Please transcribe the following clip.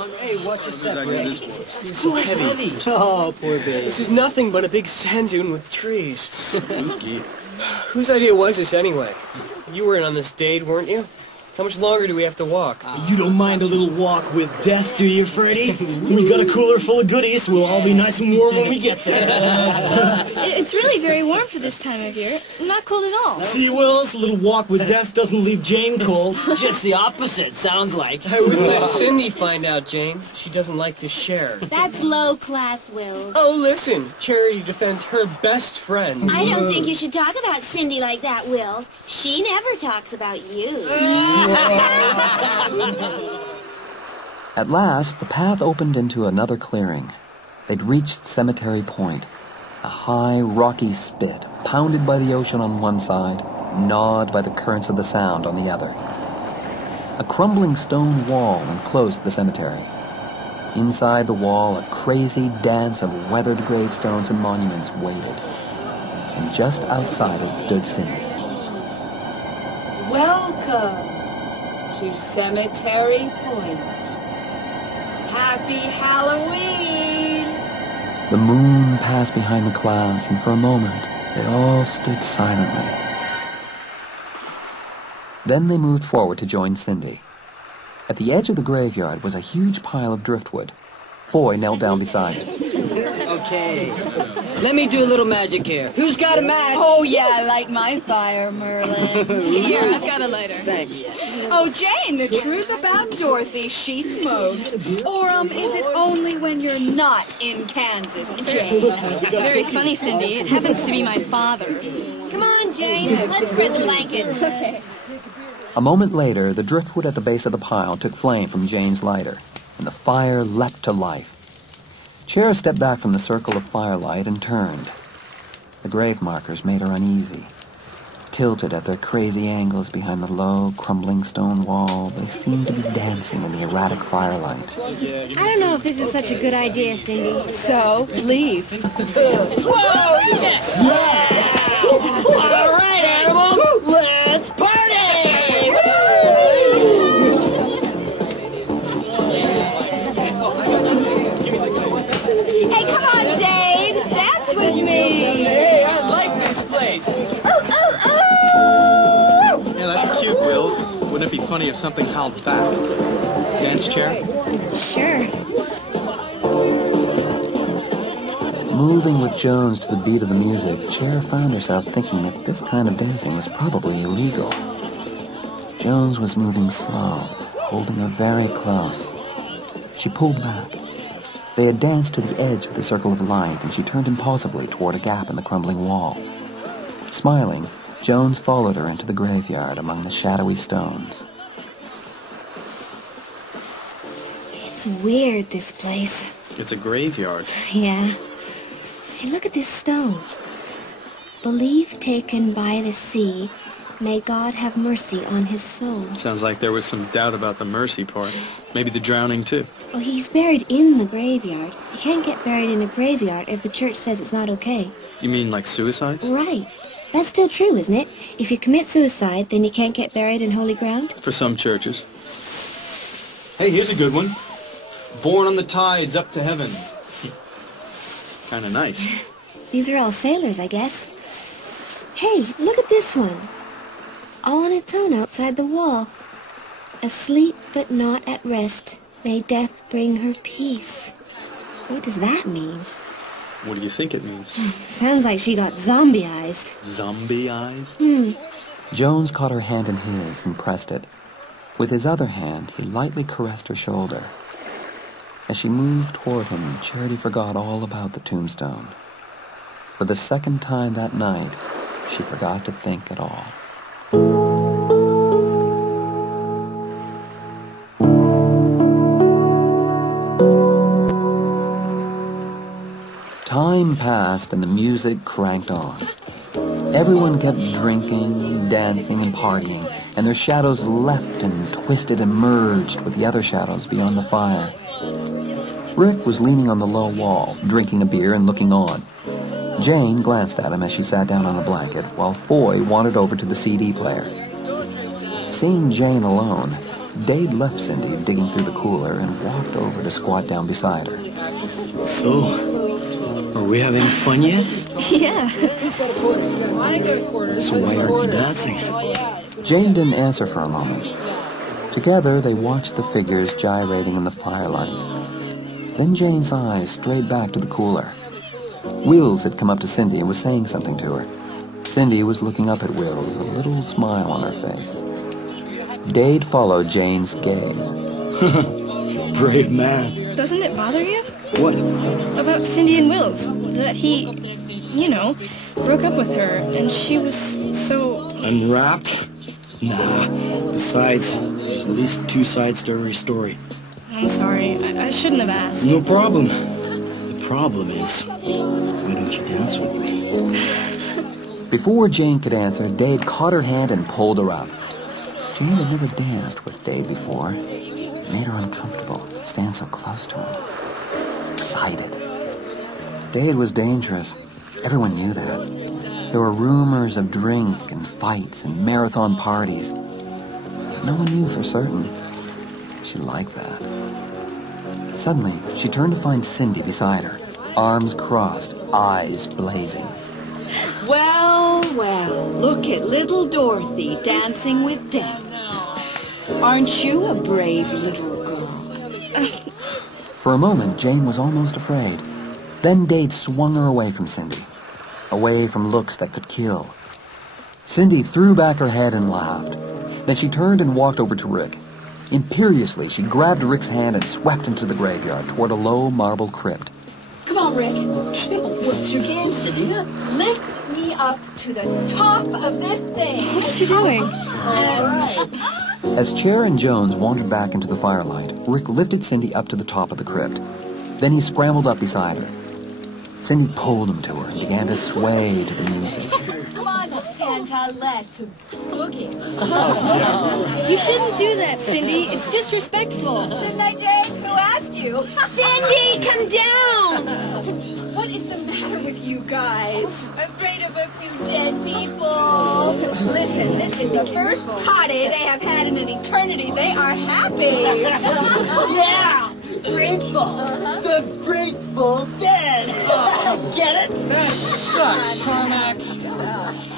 Hey, watch your step, Rick. It's so heavy. Oh, poor baby. This is nothing but a big sand dune with trees. Spooky. Whose idea was this anyway? You were in on this date, weren't you? How much longer do we have to walk? You don't mind a little walk with death, do you, Freddy? When you got a cooler full of goodies, we'll all be nice and warm when we get there. It's really very warm for this time of year. Not cold at all. See, Wills, a little walk with death doesn't leave Jane cold. Just the opposite, sounds like. I wouldn't let Cindy find out, Jane. She doesn't like to share. That's low-class, Will. Oh, listen. Charity defends her best friend. I don't think you should talk about Cindy like that, Wills. She never talks about you. At last, the path opened into another clearing. They'd reached Cemetery Point, a high, rocky spit, pounded by the ocean on one side, gnawed by the currents of the Sound on the other. A crumbling stone wall enclosed the cemetery. Inside the wall, a crazy dance of weathered gravestones and monuments waited. And just outside it stood Cindy. Welcome to Cemetery Point. Happy Halloween! The moon passed behind the clouds, and for a moment, they all stood silently. Then they moved forward to join Cindy. At the edge of the graveyard was a huge pile of driftwood. Foy knelt down beside it. Okay. Let me do a little magic here. Who's got a match? Oh, yeah, light my fire, Merlin. Here, I've got a lighter. Thanks. Oh, Jane, the truth about Dorothy, she smokes. Or, is it only when you're not in Kansas, Jane? Very funny, Cindy. It happens to be my father's. Come on, Jane. Let's spread the blankets. Okay. A moment later, the driftwood at the base of the pile took flame from Jane's lighter, and the fire leapt to life. Cher stepped back from the circle of firelight and turned. The grave markers made her uneasy. Tilted at their crazy angles behind the low, crumbling stone wall, they seemed to be dancing in the erratic firelight. I don't know if this is such a good idea, Cindy. So, leave. Whoa, yes! Yes! All right, animals, let's party! Hey, come on, Dave. Dance with me. Hey, I like this place. Yeah, that's cute, Wills. Wouldn't it be funny if something howled back? Dance chair? Sure. Moving with Jones to the beat of the music, Cher found herself thinking that this kind of dancing was probably illegal. Jones was moving slow, holding her very close. She pulled back. They had danced to the edge of the circle of light, and she turned impulsively toward a gap in the crumbling wall. Smiling, Jones followed her into the graveyard among the shadowy stones. It's weird, this place. It's a graveyard. Yeah. Hey, look at this stone. Believe taken by the sea, may God have mercy on his soul. Sounds like there was some doubt about the mercy part. Maybe the drowning, too. Well, he's buried in the graveyard. You can't get buried in a graveyard if the church says it's not okay. You mean like suicides? Right. That's still true, isn't it? If you commit suicide, then you can't get buried in holy ground? For some churches. Hey, here's a good one. Born on the tides up to heaven. Kind of nice. These are all sailors, I guess. Hey, look at this one. All on its own outside the wall. Asleep but not at rest, may death bring her peace. What does that mean? What do you think it means? Sounds like she got zombie-ized. Zombie-ized? Jones caught her hand in his and pressed it. With his other hand, he lightly caressed her shoulder. As she moved toward him, Charity forgot all about the tombstone. For the second time that night, she forgot to think at all. Time passed and the music cranked on. Everyone kept drinking, dancing, and partying, and their shadows leapt and twisted and merged with the other shadows beyond the fire. Rick was leaning on the low wall, drinking a beer and looking on. Jane glanced at him as she sat down on a blanket, while Foy wandered over to the CD player. Seeing Jane alone, Dade left Cindy digging through the cooler and walked over to squat down beside her. So, are we having fun yet? Yeah. So why aren't you dancing? Jane didn't answer for a moment. Together, they watched the figures gyrating in the firelight. Then Jane's eyes strayed back to the cooler. Wills had come up to Cindy and was saying something to her. Cindy was looking up at Wills, a little smile on her face. Dade followed Jane's gaze. Brave man. Doesn't it bother you? What? About Cindy and Wills. That he, broke up with her, and she was so... Unwrapped? Nah. Besides, there's at least two sides to every story. I'm sorry. I shouldn't have asked. No problem. The problem is, why don't you dance with me? Before Jane could answer, Dade caught her hand and pulled her up. Jane had never danced with Dade before. It made her uncomfortable to stand so close to him. Excited. Dade was dangerous. Everyone knew that. There were rumors of drink and fights and marathon parties. But no one knew for certain. She liked that. Suddenly, she turned to find Cindy beside her, arms crossed, eyes blazing. Well, well, look at little Dorothy dancing with death. Aren't you a brave little girl? For a moment, Jane was almost afraid. Then Dade swung her away from Cindy, away from looks that could kill. Cindy threw back her head and laughed. Then she turned and walked over to Rick. Imperiously, she grabbed Rick's hand and swept into the graveyard toward a low marble crypt. Come on, Rick. What's your game, Cindy? Lift me up to the top of this thing. What's she doing? All right. As Chair and Jones wandered back into the firelight, Rick lifted Cindy up to the top of the crypt. Then he scrambled up beside her. Cindy pulled him to her and began to sway to the music. Come on, Santa, let's boogie. You shouldn't do that, Cindy. It's disrespectful. Shouldn't I, Jane? Who asked you? Cindy, come down! What is the matter with you guys? Afraid of a few dead people. Listen, this is the first party they have had in an eternity. They are happy. Yeah! Grateful. The Grateful Dead. Get it? That sucks, Carmax.